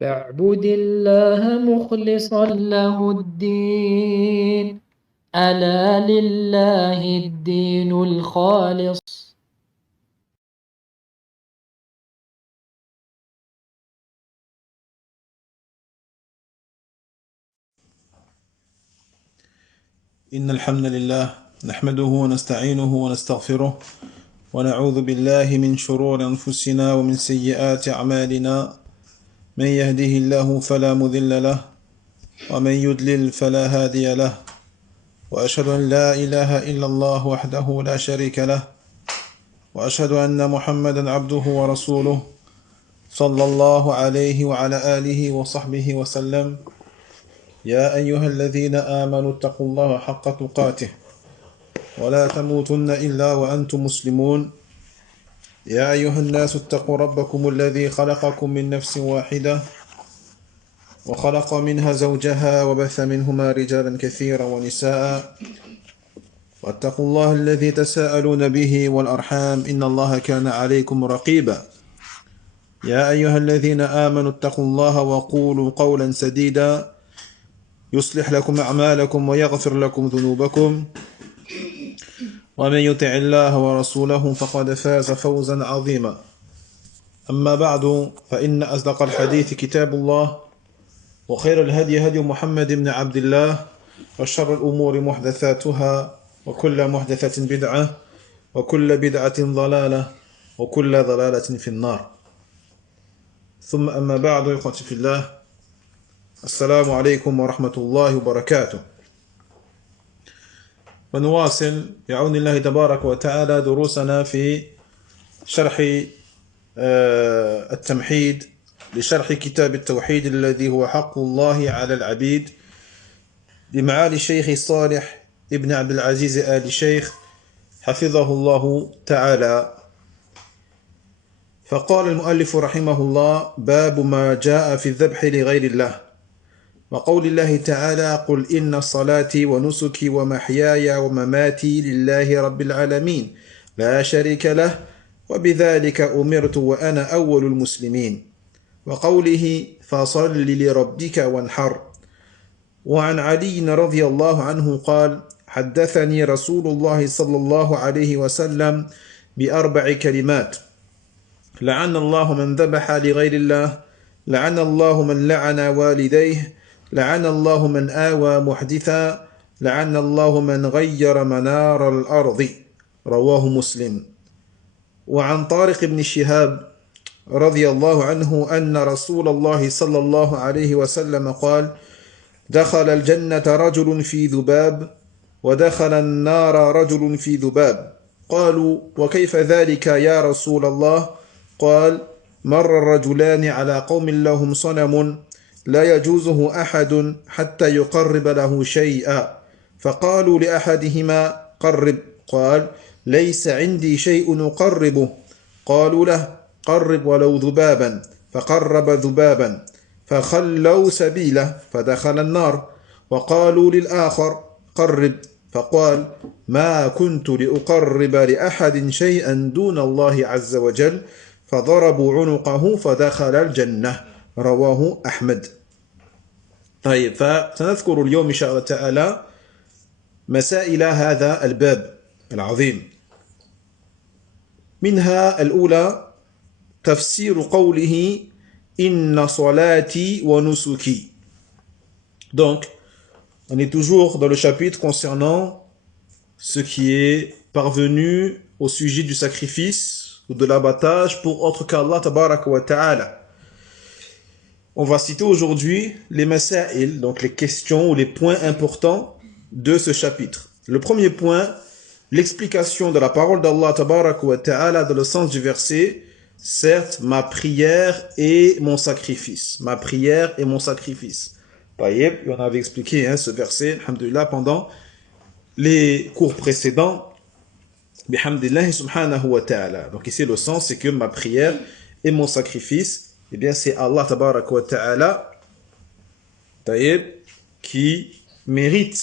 فاعبد الله مخلصا له الدين ألا لله الدين الخالص. إن الحمد لله نحمده ونستعينه ونستغفره ونعوذ بالله من شرور أنفسنا ومن سيئات أعمالنا. من يهده الله فلا مضل له ومن يضلل فلا هادي له، وأشهد أن لا إله إلا الله وحده لا شريك له، وأشهد أن محمدا عبده ورسوله صلى الله عليه وعلى آله وصحبه وسلم. يا أيها الذين آمنوا اتقوا الله حق تقاته ولا تموتن إلا وأنتم مسلمون. يا أيها الناس اتقوا ربكم الذي خلقكم من نفس واحدة وخلق منها زوجها وبث منهما رجالا كثيرا ونساء، واتقوا الله الذي تساءلون به والأرحام إن الله كان عليكم رقيبا. يا أيها الذين آمنوا اتقوا الله وقولوا قولا سديدا يصلح لكم أعمالكم ويغفر لكم ذنوبكم، ومن يطع الله ورسوله فقد فاز فوزا عظيما. أما بعد، فإن أصدق الحديث كتاب الله، وخير الهدي هدي محمد بن عبد الله، وشر الأمور محدثاتها، وكل محدثة بدعة، وكل بدعة ضلالة، وكل ضلالة في النار. ثم أما بعد، إخوتي في الله، السلام عليكم ورحمة الله وبركاته. ونواصل بعون الله تبارك وتعالى دروسنا في شرح التمحيد لشرح كتاب التوحيد الذي هو حق الله على العبيد لمعالي الشيخ صالح ابن عبد العزيز آل شيخ حفظه الله تعالى. فقال المؤلف رحمه الله: باب ما جاء في الذبح لغير الله، وقول الله تعالى: قل إن صلاتي ونسكي ومحياي ومماتي لله رب العالمين لا شريك له وبذلك أمرت وأنا أول المسلمين، وقوله: فصل لربك وانحر. وعن علي رضي الله عنه قال: حدثني رسول الله صلى الله عليه وسلم بأربع كلمات: لعن الله من ذبح لغير الله، لعن الله من لعن والديه، لعن الله من آوى محدثا، لعن الله من غير منار الأرض. رواه مسلم. وعن طارق بن شهاب رضي الله عنه أن رسول الله صلى الله عليه وسلم قال: دخل الجنة رجل في ذباب، ودخل النار رجل في ذباب. قالوا: وكيف ذلك يا رسول الله؟ قال: مر الرجلان على قوم لهم صنم لا يجوزه أحد حتى يقرب له شيئا، فقالوا لأحدهما: قرب. قال: ليس عندي شيء أقربه. قالوا له: قرب ولو ذبابا. فقرب ذبابا، فخلوا سبيله فدخل النار. وقالوا للآخر: قرب. فقال: ما كنت لأقرب لأحد شيئا دون الله عز وجل. فضربوا عنقه فدخل الجنة. رواه أحمد. طيب، فسنذكر اليوم إن شاء الله تعالى مسائل هذا الباب العظيم. منها الأولى تفسير قوله: إن صلاتي ونسكي. Donc, on est toujours dans le chapitre concernant ce qui est parvenu au sujet du sacrifice ou de l'abattage pour autre qu'Allah tabaraka wa ta'ala. On va citer aujourd'hui les masail, donc les questions ou les points importants de ce chapitre. Le premier point, l'explication de la parole d'Allah tabaraka wa ta'ala dans le sens du verset: certes, ma prière et mon sacrifice. Ma prière et mon sacrifice. Taïeb, on avait expliqué ce verset, alhamdulillah, pendant les cours précédents. Bihamdillahi subhanahu wa ta'ala. Donc ici, le sens, c'est que ma prière et mon sacrifice, eh bien, c'est Allah tabaraka wa ta'ala, taïeb, qui mérite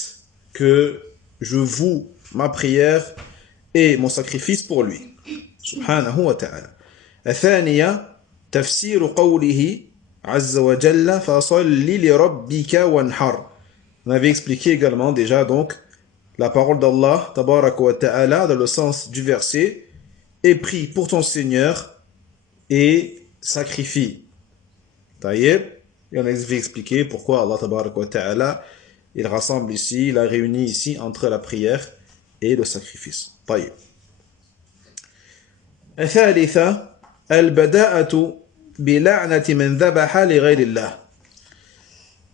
que je voue ma prière et mon sacrifice pour lui. Subhanahu wa ta'ala. الثانية تفسير قوله Azza wa Jalla fasalli li rabbika wanhar. On avait expliqué également déjà donc la parole d'Allah tabaraka wa ta'ala dans le sens du verset et prie pour ton Seigneur et sacrifie. Taïeb. Et on avait expliqué pourquoi Allah tabaraka wa ta'ala il rassemble ici, il a réuni ici entre la prière et le sacrifice. طيب. الثالثة البداءة بلعنة من ذبح لغير الله.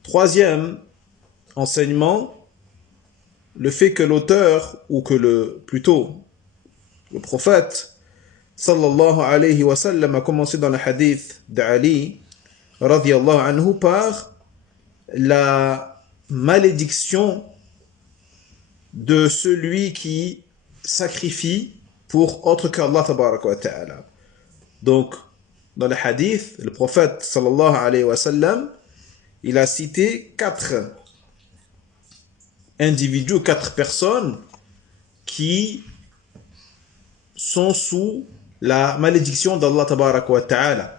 Troisième enseignement, le fait que l'auteur, ou que plutôt le prophète sallallahu alayhi wa sallam a commencé dans le hadith d'Ali radiyallahu anhu par la malédiction de celui qui sacrifie pour autre qu'Allah tabaraka wa ta'ala. Donc, dans le hadith, le prophète sallallahu alayhi wa sallam, il a cité 4 individus, 4 personnes qui sont sous la malédiction d'Allah tabaraka wa ta'ala.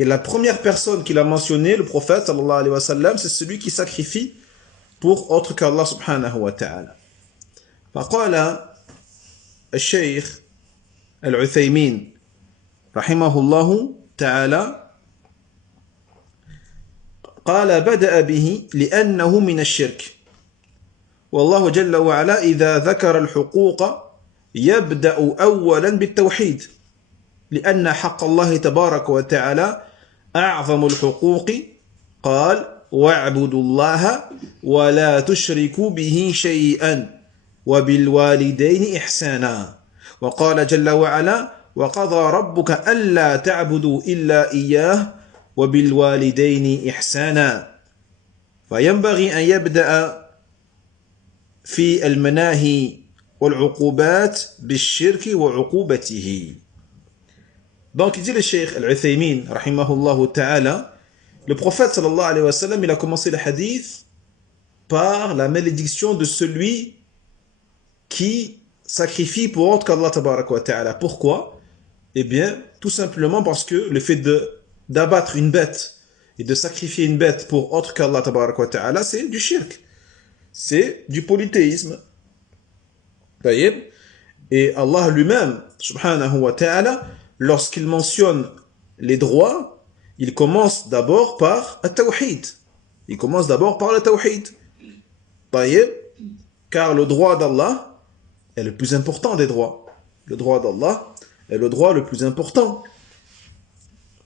Et la première personne qu'il a mentionnée, le prophète sallallahu alayhi wa sallam, c'est celui qui sacrifie pour autre qu'Allah subhanahu wa ta'ala. فقال الشيخ العثيمين رحمه الله تعالى قال بدأ به لأنه من الشرك والله جل وعلا إذا ذكر الحقوق يبدأ أولا بالتوحيد لأن حق الله تبارك وتعالى أعظم الحقوق قال واعبدوا الله ولا تشركوا به شيئا وبالوالدين إحسانا وقال جل وعلا وقضى ربك ألا تعبدوا إلا إياه وبالوالدين إحسانا فينبغي أن يبدأ في المناهي والعقوبات بالشرك وعقوبته. Donc il dit le Cheikh Al-Uthaymin rahimahullah ta'ala, le prophète sallallahu alayhi wa sallam, il a commencé le hadith par la malédiction de celui qui sacrifie pour autre qu'Allah tabaraka wa ta'ala. Pourquoi? Eh bien, tout simplement parce que le fait d'abattre une bête et de sacrifier une bête pour autre qu'Allah tabaraka wa ta'ala, c'est du shirk. C'est du polythéisme. Et Allah lui-même, subhanahu wa ta'ala, lorsqu'il mentionne les droits, il commence d'abord par at-tawhid. Il commence d'abord par le tawhid. Car le droit d'Allah est le plus important des droits. Le droit d'Allah est le droit le plus important.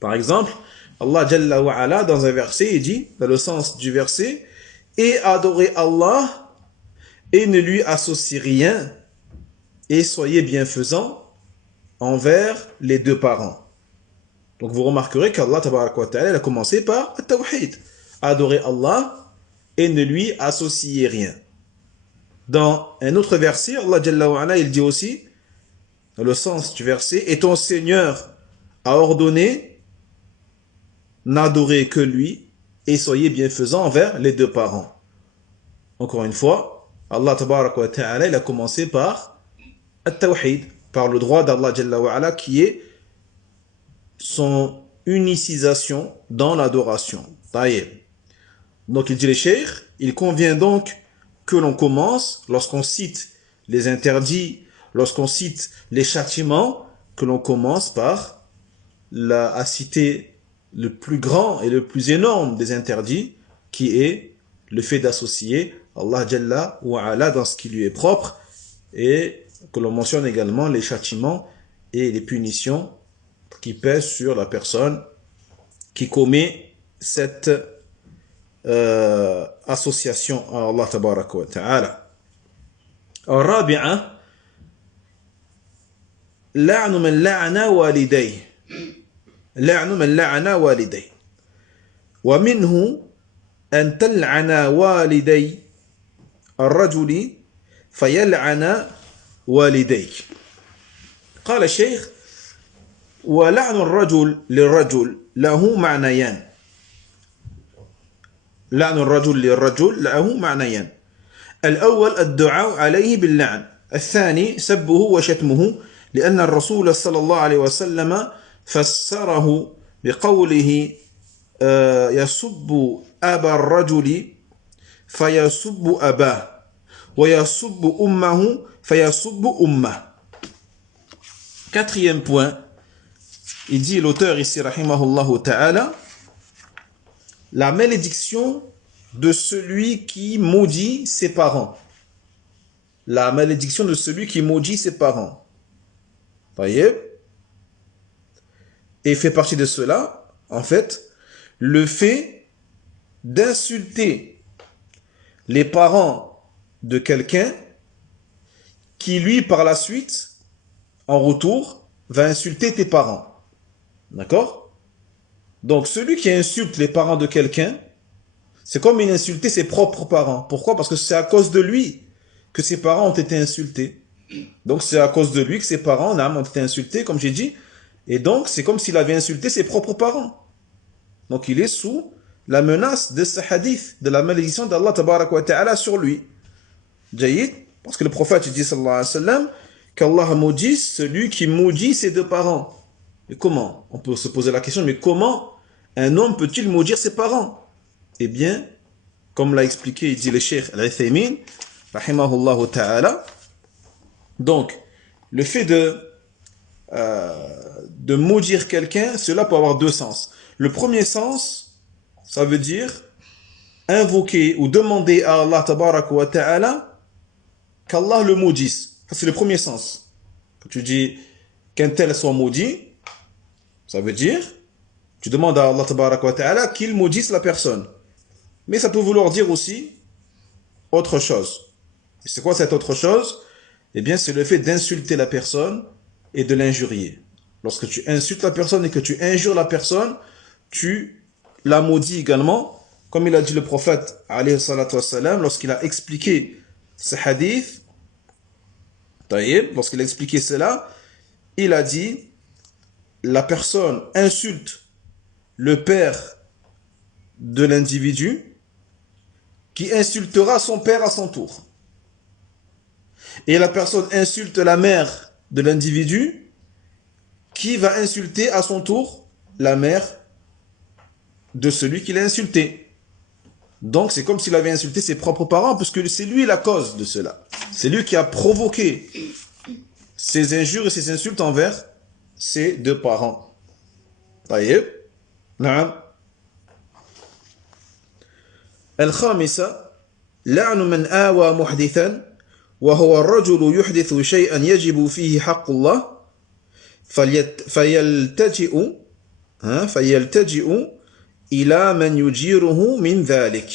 Par exemple, Allah Jalla wa Ala, dans un verset, il dit, dans le sens du verset, et adorez Allah et ne lui associez rien et soyez bienfaisants envers les deux parents. Donc vous remarquerez qu'Allah tabaraka wa ta'ala a commencé par at-tawhid. Adorer Allah et ne lui associer rien. Dans un autre verset, Allah Jalla wa Ala, il dit aussi, dans le sens du verset, et ton Seigneur a ordonné n'adorez que lui et soyez bienfaisants envers les deux parents. Encore une fois, Allah tabaraka wa ta'ala, il a commencé par at-tawhid, par le droit d'Allah Jalla wa Ala qui est son unicisation dans l'adoration. Donc il dit les cheikh, il convient donc que l'on commence, lorsqu'on cite les interdits, lorsqu'on cite les châtiments, que l'on commence par à citer le plus grand et le plus énorme des interdits, qui est le fait d'associer Allah Jalla wa Ala dans ce qui lui est propre, et que l'on mentionne également les châtiments et les punitions qui pèsent sur la personne qui commet cette association à Allah tabaraka wa ta'ala. الرابعة لعن من لعن والديه لعن من لعن والديه ومنه أن تلعن والدي الرجل فيلعن والديك. قال الشيخ ولعن الرجل للرجل له معنيان. لعن الرجل للرجل له معنيان. الأول الدعاء عليه باللعن، الثاني سبه وشتمه، لأن الرسول صلى الله عليه وسلم فسره بقوله يسب أبا الرجل فيسب أباه ويسب أمه فيسب أمه. Quatrième point, il dit l'auteur ici, rahimahullah ta'ala, la malédiction de celui qui maudit ses parents. La malédiction de celui qui maudit ses parents. Voyez? Et fait partie de cela, en fait, le fait d'insulter les parents de quelqu'un qui, lui, par la suite, en retour, va insulter tes parents. D'accord? Donc, celui qui insulte les parents de quelqu'un, c'est comme il insultait ses propres parents. Pourquoi? Parce que c'est à cause de lui que ses parents ont été insultés. Donc, c'est à cause de lui que ses parents ont été insultés, comme j'ai dit. Et donc, c'est comme s'il avait insulté ses propres parents. Donc, il est sous la menace de ce hadith, de la malédiction d'Allah tabaraka wa ta'ala sur lui. Jaïd, parce que le prophète dit sallallahu alayhi wa sallam qu'Allah maudisse celui qui maudit ses deux parents. Et comment? On peut se poser la question, mais comment un homme peut-il maudire ses parents? Eh bien, comme l'a expliqué, il dit le cheikh Al-Uthaymin, rahimahullah ta'ala, donc, le fait de maudire quelqu'un, cela peut avoir deux sens. Le premier sens, ça veut dire invoquer ou demander à Allah tabaraka wa ta'ala qu'Allah le maudisse. Ça, c'est le premier sens. Quand tu dis qu'un tel soit maudit, ça veut dire tu demandes à Allah tabaraka wa ta'ala qu'il maudisse la personne. Mais ça peut vouloir dire aussi autre chose. Et c'est quoi cette autre chose? Eh bien, c'est le fait d'insulter la personne et de l'injurier. Lorsque tu insultes la personne et que tu injures la personne, tu la maudis également. Comme il a dit le prophète, alayhi salatu wassalam, lorsqu'il a expliqué ce hadith, lorsqu'il a expliqué cela, il a dit, la personne insulte le père de l'individu qui insultera son père à son tour. Et la personne insulte la mère de l'individu qui va insulter à son tour la mère de celui qui l'a insulté. Donc c'est comme s'il avait insulté ses propres parents, puisque c'est lui la cause de cela. C'est lui qui a provoqué ces injures et ces insultes envers ses deux parents. طيب نعم. الخامسة لعن من آوى محدثا وهو الرجل يحدث شيئا يجب فيه حق الله فيلتجئ إلى من يجيره من ذلك.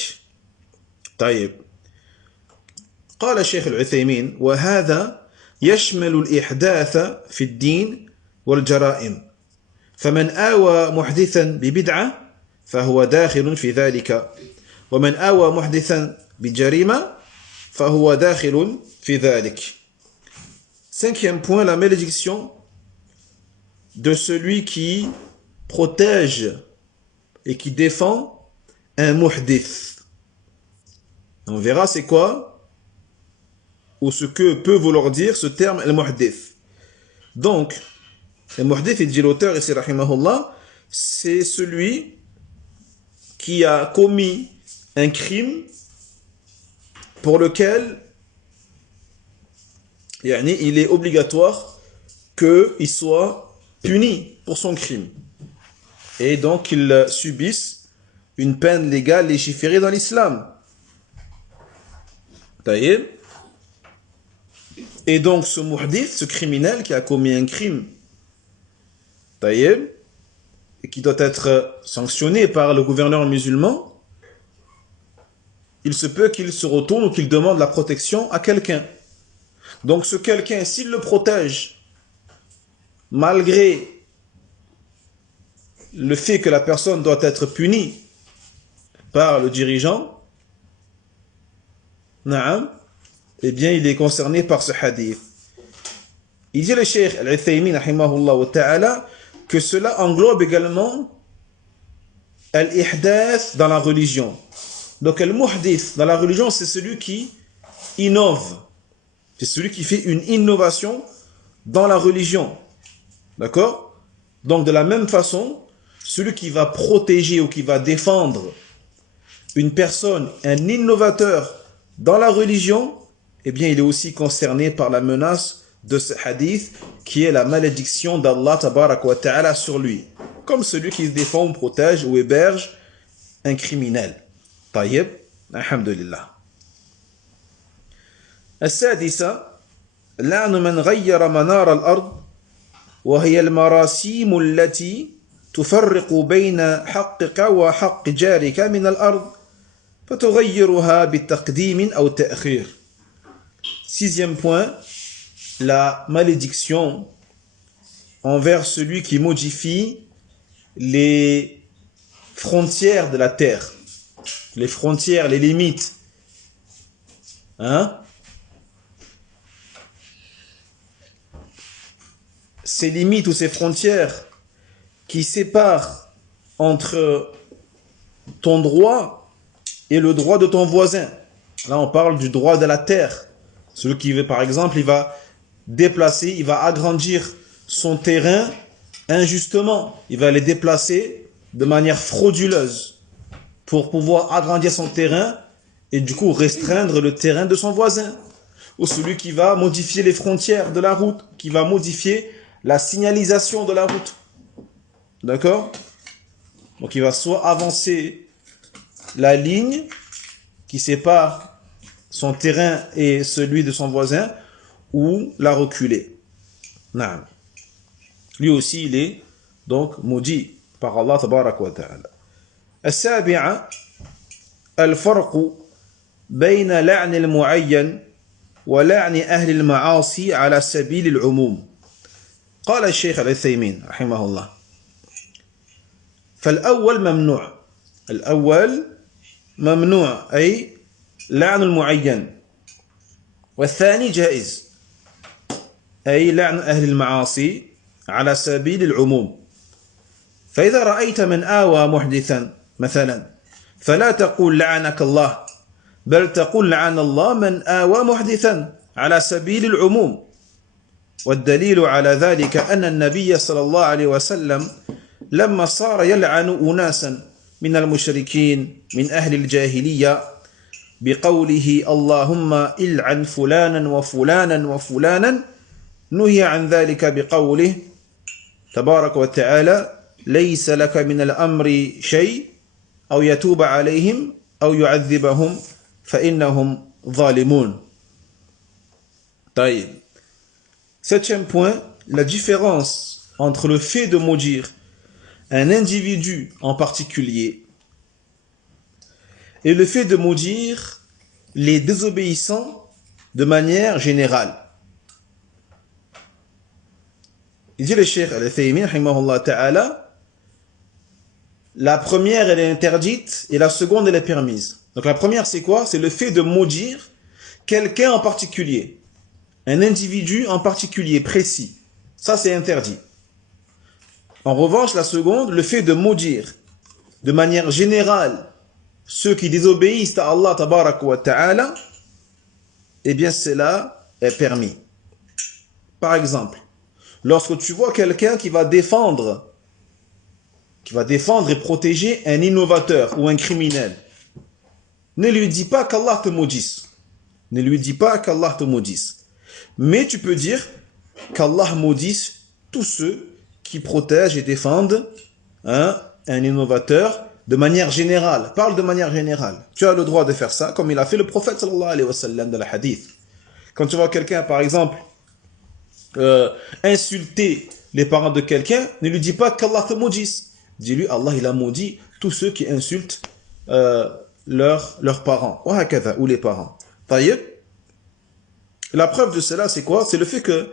طيب قال الشيخ العثيمين وهذا يشمل الإحداث في الدين والجرائم فمن آوى محدثا ببدعة فهو داخل في ذلك ومن آوى محدثا بجريمة فهو داخل في ذلك. Cinquième point, la malédiction de celui qui protège et qui défend un muhdith. On verra c'est quoi ou ce que peut vouloir dire ce terme al-muhdith. Donc, le muhdith, il dit l'auteur ici rahimahullah, c'est celui qui a commis un crime pour lequel il est obligatoire qu'il soit puni pour son crime. Et donc qu'il subisse une peine légale légiférée dans l'islam. Et donc ce muhdith, ce criminel qui a commis un crime, et qui doit être sanctionné par le gouverneur musulman, il se peut qu'il se retourne ou qu'il demande la protection à quelqu'un. Donc ce quelqu'un, s'il le protège, malgré le fait que la personne doit être punie par le dirigeant, eh bien il est concerné par ce hadith. Il dit le cheikh Al-Uthaymin rahimahullah ta'ala que cela englobe également al-ihdath dans la religion. Donc al-muhdith dans la religion, c'est celui qui innove. C'est celui qui fait une innovation dans la religion. D'accord? Donc de la même façon, celui qui va protéger ou qui va défendre une personne, un innovateur dans la religion, eh bien il est aussi concerné par la menace de ce hadith qui est la malédiction d'Allah tabarak wa ta'ala sur lui, comme celui qui se défend ou protège ou héberge un criminel. Taïeb, alhamdulillah. السادسة لعن من غير منار الأرض وهي المراسيم التي تفرق بين حقك وحق جارك من الأرض فتغيرها بالتقديم أو التأخير. Sixième point, la malédiction envers celui qui modifie les frontières de la terre, les frontières, les limites. Hein? Ces limites ou ces frontières qui séparent entre ton droit et le droit de ton voisin. Là, on parle du droit de la terre. Celui qui veut, par exemple, il va déplacer, il va agrandir son terrain injustement. Il va les déplacer de manière frauduleuse pour pouvoir agrandir son terrain et du coup restreindre le terrain de son voisin. Ou celui qui va modifier les frontières de la route, qui va modifier la signalisation de la route. D'accord? Donc il va soit avancer la ligne qui sépare son terrain et celui de son voisin, ou la reculer. Naam. Lui aussi il est donc maudit par Allah tabarak wa ta'ala. السابعة الفرق بين لعن المعين ولعن أهل المعاصي على سبيل العموم. قال الشيخ العثيمين رحمه الله: فالأول ممنوع. الأول ممنوع أي لعن المعين، والثاني جائز أي لعن أهل المعاصي على سبيل العموم. فإذا رأيت من آوى محدثا مثلا فلا تقول لعنك الله، بل تقول لعن الله من آوى محدثا على سبيل العموم. والدليل على ذلك أن النبي صلى الله عليه وسلم لما صار يلعن أناسا من المشركين من أهل الجاهلية بقوله اللهم إلعن فلانا وفلانا وفلانا، نهي عن ذلك بقوله تبارك وتعالى ليس لك من الأمر شيء أو يتوب عليهم أو يعذبهم فإنهم ظالمون. طيب. Septième point, la différence entre le fait de maudire un individu en particulier et le fait de maudire les désobéissants de manière générale. Il dit le Cheikh Al-Uthaymin, rahimahullah ta'ala, la première elle est interdite et la seconde elle est permise. Donc la première c'est quoi? C'est le fait de maudire quelqu'un en particulier, un individu en particulier précis. Ça c'est interdit. En revanche, la seconde, le fait de maudire de manière générale ceux qui désobéissent à Allah tabarak wa ta'ala, eh bien cela est permis. Par exemple, lorsque tu vois quelqu'un qui va défendre et protéger un innovateur ou un criminel, ne lui dis pas qu'Allah te maudisse. Ne lui dis pas qu'Allah te maudisse. Mais tu peux dire qu'Allah maudisse tous ceux qui protègent et défendent un innovateur de manière générale. Parle de manière générale. Tu as le droit de faire ça, comme il a fait le prophète sallallahu alayhi wa sallam dans le hadith. Quand tu vois quelqu'un, par exemple, insulter les parents de quelqu'un, ne lui dis pas qu'Allah te maudisse. Dis-lui, Allah il a maudit tous ceux qui insultent leurs parents, ou les parents. Taïeb. La preuve de cela, c'est quoi? C'est le fait que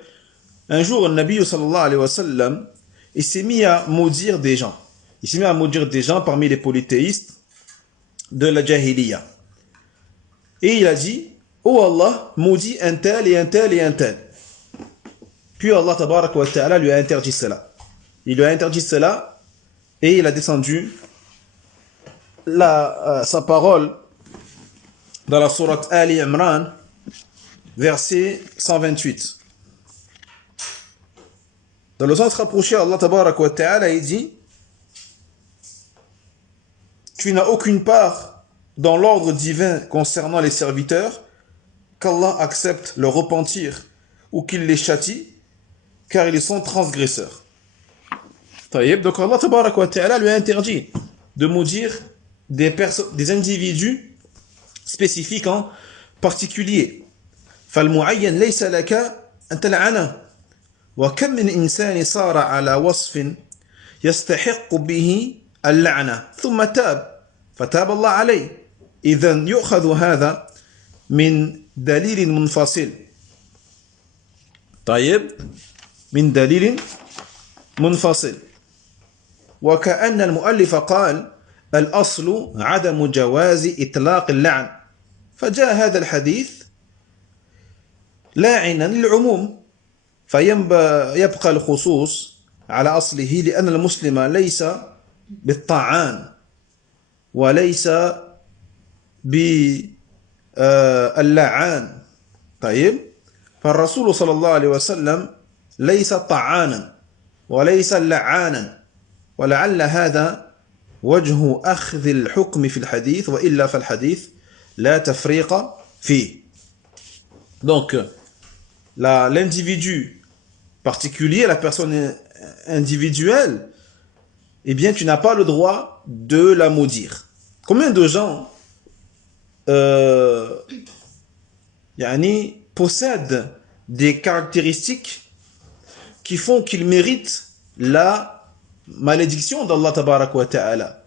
un jour, le Nabi sallallahu alayhi wa sallam, il s'est mis à maudire des gens. Il s'est mis à maudire des gens parmi les polythéistes de la Jahiliya. Et il a dit, oh Allah, maudit un tel et un tel et un tel. Puis Allah tabarak wa ta'ala lui a interdit cela. Il lui a interdit cela et il a descendu sa parole dans la sourate Ali Imran, verset 128. Dans le sens rapproché, Allah tabarak wa ta'ala il dit tu n'as aucune part dans l'ordre divin concernant les serviteurs, qu'Allah accepte leur repentir ou qu'il les châtie, car ils sont transgresseurs. Donc Allah tabaraka wa ta'ala lui a interdit de maudire des individus spécifiques en particulier. فالمعين ليس لك أن تلعنه وكم من إنسان صار على وصف يستحق به اللعنة ثم تاب فتاب الله عليه. إذن يؤخذ هذا من دليل منفصل. من دليل منفصل. وكأن المؤلف قال الأصل عدم جواز إطلاق اللعن، فجاء هذا الحديث لاعنا للعموم، فيبقى الخصوص على أصله، لأن المسلم ليس بالطعان وليس باللعان. فالرسول صلى الله عليه وسلم ليس طعانا وليس لعانا، ولعل هذا وجه أخذ الحكم في الحديث، وإلا فالحديث لا تفريق فيه. Donc, l'individu particulier, la personne individuelle, eh bien, tu n'as pas le droit de la maudire. Combien de gens possèdent des caractéristiques qui font qu'ils méritent la malédiction d'Allah tabaraka wa ta'ala?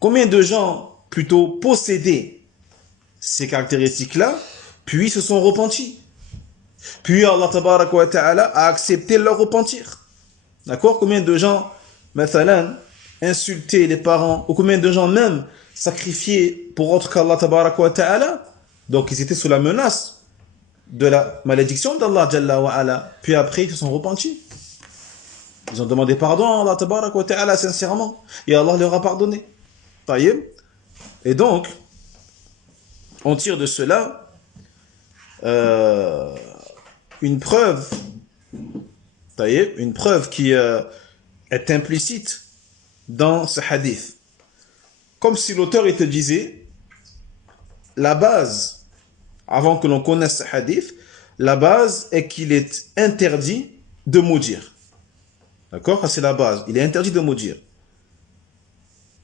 Combien de gens plutôt possédaient ces caractéristiques-là, puis se sont repentis, puis Allah tabaraka wa ta'ala a accepté leur repentir? D'accord? Combien de gens, mathalan, insultaient les parents, ou combien de gens même sacrifiés pour autre qu'Allah tabaraka wa ta'ala? Donc ils étaient sous la menace de la malédiction d'Allah jalla wa ala, puis après ils se sont repentis. Ils ont demandé pardon à Allah tabaraka wa ta'ala sincèrement, et Allah leur a pardonné. Et donc, on tire de cela une preuve qui est implicite dans ce hadith. Comme si l'auteur il te disait, la base, avant que l'on connaisse ce hadith, la base est qu'il est interdit de maudire. D'accord? Ça c'est la base. Il est interdit de maudire.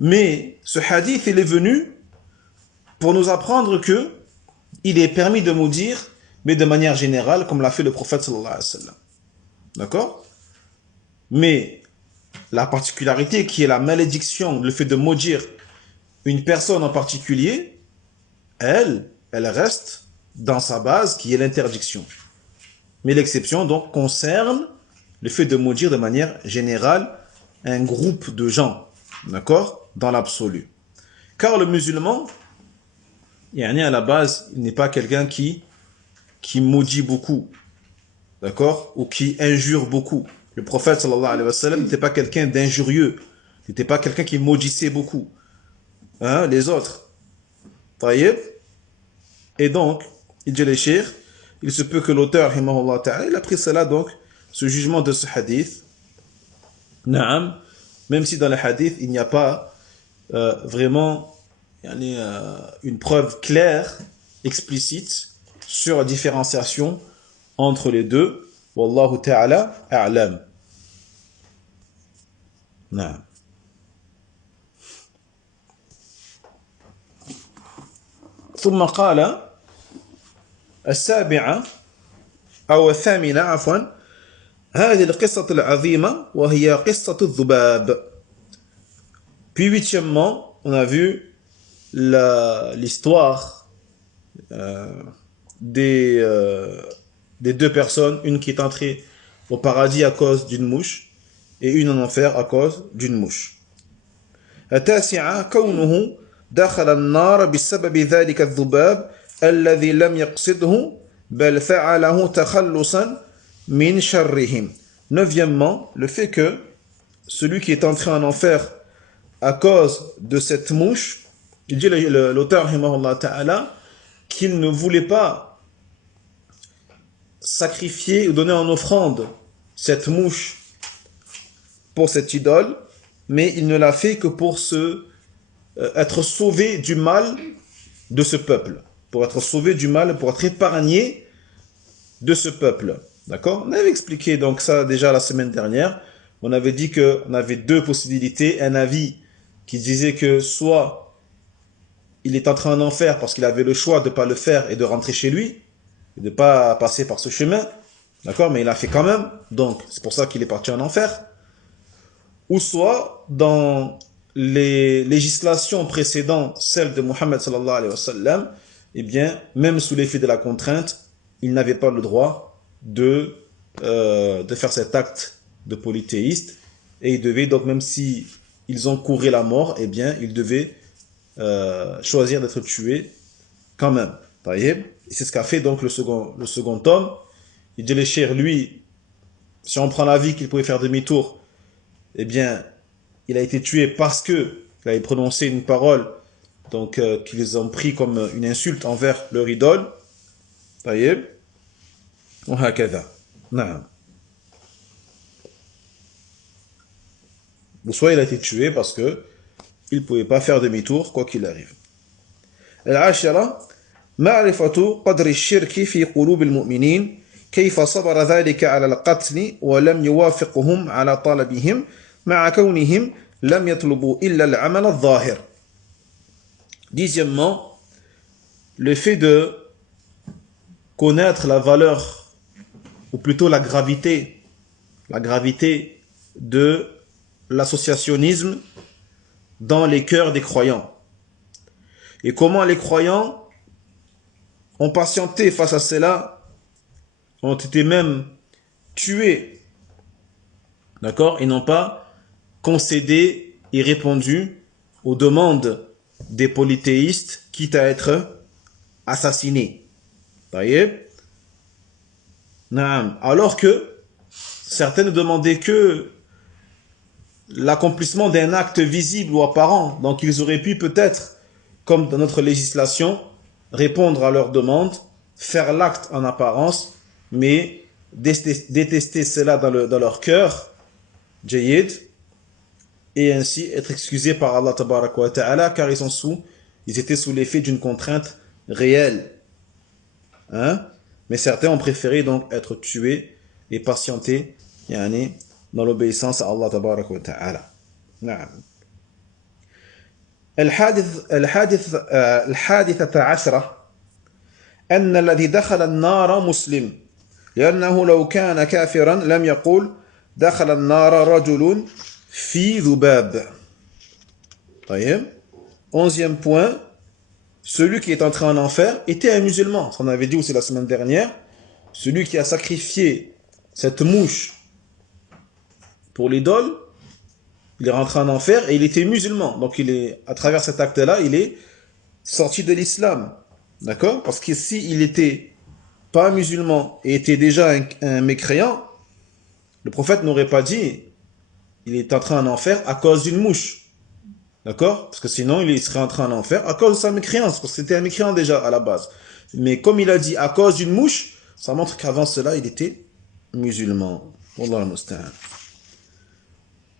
Mais ce hadith, il est venu pour nous apprendre que il est permis de maudire, mais de manière générale, comme l'a fait le prophète sallallahu alayhi wa sallam. D'accord? Mais la particularité qui est la malédiction, le fait de maudire une personne en particulier, elle reste dans sa base qui est l'interdiction. Mais l'exception donc concerne le fait de maudire de manière générale un groupe de gens, d'accord, dans l'absolu. Car le musulman, à la base, il n'est pas quelqu'un qui maudit beaucoup, d'accord, ou qui injure beaucoup. Le prophète sallallahu alayhi wa sallam n'était pas quelqu'un d'injurieux, n'était pas quelqu'un qui maudissait beaucoup, les autres. Et donc, il dit les chers, il se peut que l'auteur, rahimahullah ta'ala, il a pris cela donc, ce jugement de ce hadith, na'am, même si dans le hadith, il n'y a pas vraiment une preuve claire, explicite, sur la différenciation entre les deux. Wallahu ta'ala a'lam. Na'am. ثم قال السابعة أو الثامنة عفوا هذه القصة العظيمة وهي قصة الذباب. Puis huitièmement, on a vu l'histoire des deux personnes, une qui est entrée au paradis à cause d'une mouche et une en enfer à cause d'une mouche. التاسعة كونه دخل النار بسبب ذلك الذباب الذي لم يقصده بل فعله تخلصا من شرهم. Neuvièmement, le fait que celui qui est entré en enfer à cause de cette mouche, il dit l'auteur rahimahullah ta'ala qu'il ne voulait pas sacrifier ou donner en offrande cette mouche pour cette idole, mais il ne l'a fait que pour se être sauvé du mal de ce peuple. Pour être sauvé du mal, pour être épargné de ce peuple. D'accord? On avait expliqué donc ça déjà la semaine dernière. On avait dit qu'on avait deux possibilités. Un avis qui disait que soit il est entré en enfer parce qu'il avait le choix de ne pas le faire et de rentrer chez lui, et de ne pas passer par ce chemin. D'accord? Mais il l'a fait quand même. Donc, c'est pour ça qu'il est parti en enfer. Ou soit, dans les législations précédentes, celles de Mohammed sallallahu alayhi wa sallam, eh bien, même sous l'effet de la contrainte, il n'avait pas le droit de faire cet acte de polythéiste. Et il devait, donc même si ils ont couru la mort, eh bien, il devait choisir d'être tué quand même. Et c'est ce qu'a fait donc le second homme. Il dit les chers, lui, si on prend l'avis qu'il pouvait faire demi-tour, eh bien, il a été tué parce que il avait prononcé une parole donc qu'ils ont pris comme une insulte envers leur idole. طيب وهكذا نعم. Ou soit il a été tué parce que il ne pouvait pas faire demi-tour quoi qu'il arrive. العاشرة معرفة قدر الشرك في قلوب المؤمنين كيف صبر ذلك على القتل ولم يوافقهم على طلبهم مع كونهم لم يطلبوا إلا العمل الظاهر. Dixièmement, le fait de connaître la valeur, ou plutôt la gravité de l'associationnisme dans les cœurs des croyants. Et comment les croyants ont patienté face à cela, ont été même tués, d'accord, et n'ont pas concédé et répondu aux demandes des polythéistes, quitte à être assassinés. Alors que certains ne demandaient que l'accomplissement d'un acte visible ou apparent. Donc ils auraient pu peut-être, comme dans notre législation, répondre à leurs demandes, faire l'acte en apparence, mais détester cela dans leur cœur, jayid, et ainsi être excusés par Allah tabaraka wa ta'ala, car ils étaient sous l'effet d'une contrainte réelle. Hein? Mais certains ont préféré donc être tués et patienter dans l'obéissance à Allah tabaraka wa ta'ala. نعم. الحادثة عشرة أن الذي دخل النار مسلم لأنه لو كان كافرا لم يقول دخل النار رجل في ذباب. طيب. 11e point, celui qui est entré en enfer était un musulman. On avait dit aussi la semaine dernière, celui qui a sacrifié cette mouche pour l'idole, il est rentré en enfer et il était musulman. Donc à travers cet acte-là, il est sorti de l'islam. D'accord? Parce que s'il était pas musulman et était déjà un mécréant, le prophète n'aurait pas dit il est entré en enfer à cause d'une mouche. D'accord? Parce que sinon, il serait entré en enfer à cause de sa mécréance, parce que c'était un mécréant déjà à la base. Mais comme il a dit à cause d'une mouche, ça montre qu'avant cela, il était musulman. Wallah al-musta'an.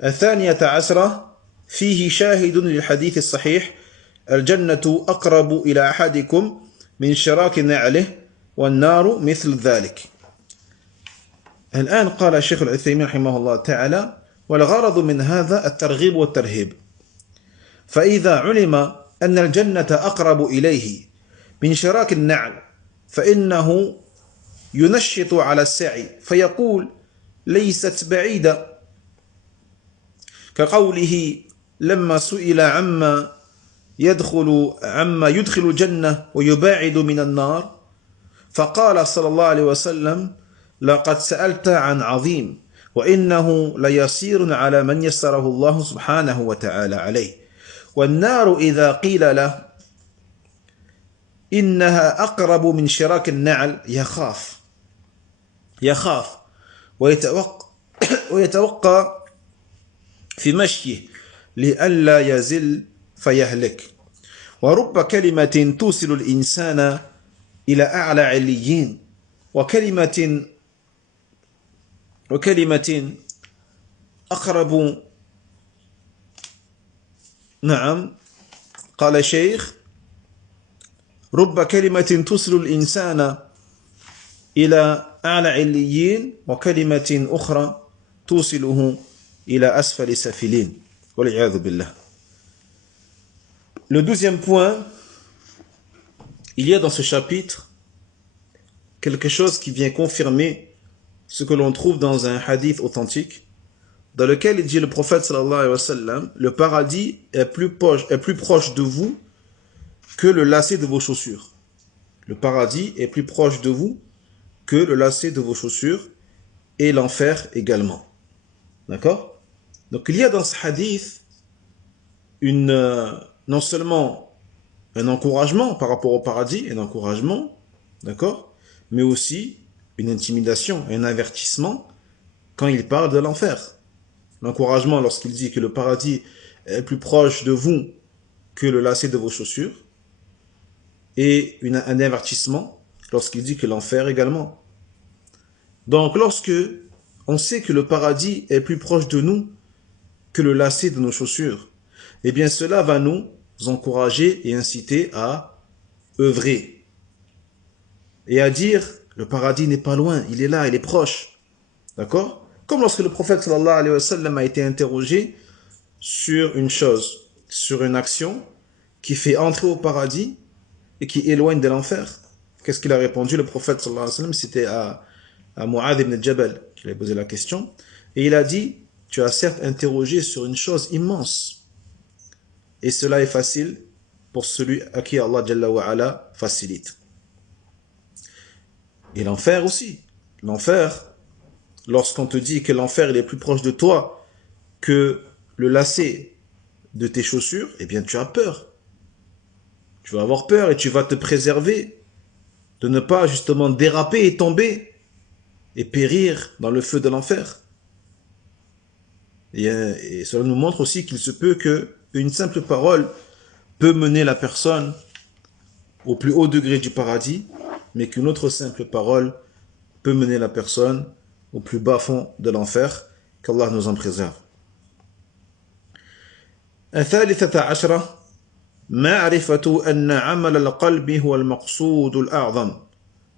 الثانية عشرة فيه شاهد للحديث الصحيح الجنة أقرب إلى أحدكم من شراك نعله والنار مثل ذلك. الآن قال الشيخ العثيمين رحمه الله تعالى والغرض من هذا الترغيب والترهيب. فإذا علم أن الجنة أقرب إليه من شراك النعل فإنه ينشط على السعي فيقول ليست بعيدة، كقوله لما سئل عما يدخل الجنة ويباعد من النار فقال صلى الله عليه وسلم لقد سألت عن عظيم وإنه ليسير على من يسره الله سبحانه وتعالى عليه. والنار إذا قيل له إنها أقرب من شراك النعل يخاف ويتوقع في مشيه لئلا يزل فيهلك. ورب كلمة توصل الإنسان إلى أعلى عليين وكلمة أقرب قال شيخ رب كلمة تصل الإنسان إلى أعلى عليين وكلمة أخرى توصله إلى أسفل سافلين والعياذ بالله. Le deuxième point, il y a dans ce chapitre quelque chose qui vient confirmer ce que l'on trouve dans un hadith authentique dans lequel il dit le prophète sallallahu alayhi wa sallam, le paradis est plus proche de vous que le lacet de vos chaussures. Le paradis est plus proche de vous que le lacet de vos chaussures et l'enfer également. D'accord? Donc il y a dans ce hadith non seulement un encouragement par rapport au paradis, un encouragement, d'accord, mais aussi une intimidation, un avertissement quand il parle de l'enfer. L'encouragement lorsqu'il dit que le paradis est plus proche de vous que le lacet de vos chaussures, et un avertissement lorsqu'il dit que l'enfer également. Donc lorsque on sait que le paradis est plus proche de nous que le lacet de nos chaussures, eh bien cela va nous encourager et inciter à œuvrer et à dire le paradis n'est pas loin, il est là, il est proche. D'accord? Comme lorsque le prophète sallallahu alayhi wa sallam a été interrogé sur une chose, sur une action qui fait entrer au paradis et qui éloigne de l'enfer. Qu'est-ce qu'il a répondu? Le prophète sallallahu alayhi wa sallam, c'était à Mu'adh ibn Jabal qu'il a posé la question. Et il a dit, tu as certes interrogé sur une chose immense. Et cela est facile pour celui à qui Allah Jalla wa Ala facilite. Et l'enfer aussi. L'enfer, lorsqu'on te dit que l'enfer il est plus proche de toi que le lacet de tes chaussures, eh bien tu as peur. Tu vas avoir peur et tu vas te préserver de ne pas justement déraper et tomber et périr dans le feu de l'enfer. Et cela nous montre aussi qu'il se peut qu'une simple parole peut mener la personne au plus haut degré du paradis, mais qu'une autre simple parole peut mener la personne au plus bas fond de l'enfer. Qu'Allah nous en préserve. الثالثة عشرة معرفة أن عمل القلب هو المقصود الأعظم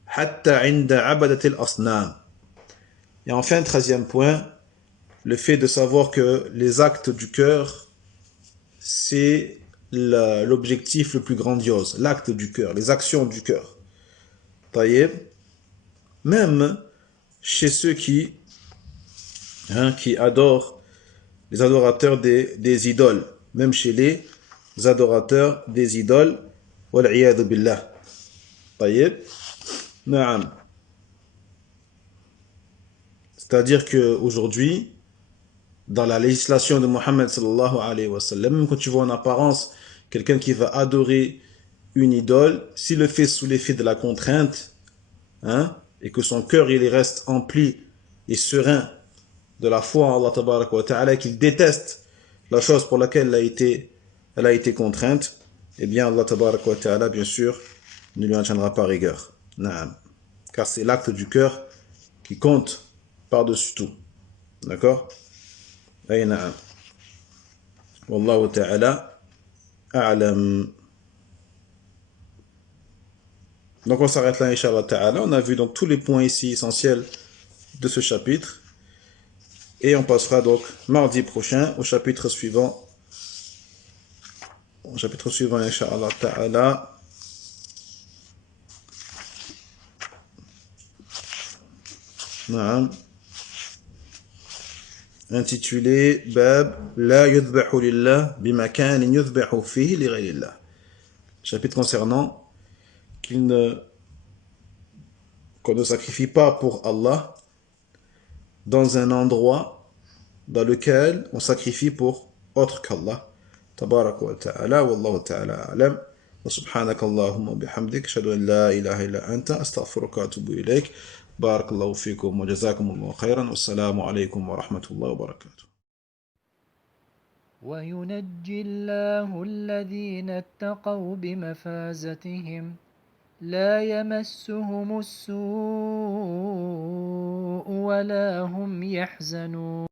حتى عند عبدة الأصنام. Et enfin, 13e point, le fait de savoir que les actes du cœur, c'est l'objectif le plus grandiose, l'acte du cœur, les actions du cœur. Taïeb, même chez ceux qui adorent, les adorateurs des idoles, même chez les adorateurs des idoles, wal'iyadu billah. Taïeb, na'am. C'est-à-dire qu'aujourd'hui, dans la législation de Mohammed sallallahu alayhi wa sallam, même quand tu vois en apparence quelqu'un qui va adorer une idole, s'il le fait sous l'effet de la contrainte, et que son cœur il reste empli et serein de la foi en Allah tabaraka wa ta'ala, qu'il déteste la chose pour laquelle elle a été contrainte, eh bien Allah tabaraka wa ta'ala, bien sûr, ne lui en tiendra pas rigueur. Naam. Car c'est l'acte du cœur qui compte par-dessus tout. D'accord? أي نعم والله تعالى أعلم. Donc on s'arrête là, Inch'Allah Ta'ala. On a vu donc tous les points ici essentiels de ce chapitre. Et on passera donc mardi prochain au chapitre suivant. Au chapitre suivant, Inch'Allah Ta'ala. Intitulé Bab La yudbahu lillah bimakan yudbahu fihi li ghayrillah. Chapitre concernant qu'on ne sacrifie pas pour Allah dans un endroit dans lequel on sacrifie pour autre qu'Allah. Tabarak wa ta'ala, wallahu ta'ala a'lam. Wa subhanaka Allahumma bihamdik, ashhadu an la ilaha illa anta, astaghfiruka wa atubu ilayk. Barakallahu fikum wa jazakumullahu khairan. Wassalamu alaykum wa rahmatullahi wa barakatuh. وينجي الله الذين اتقوا بمفازتهم لا يمسهم السوء ولا هم يحزنون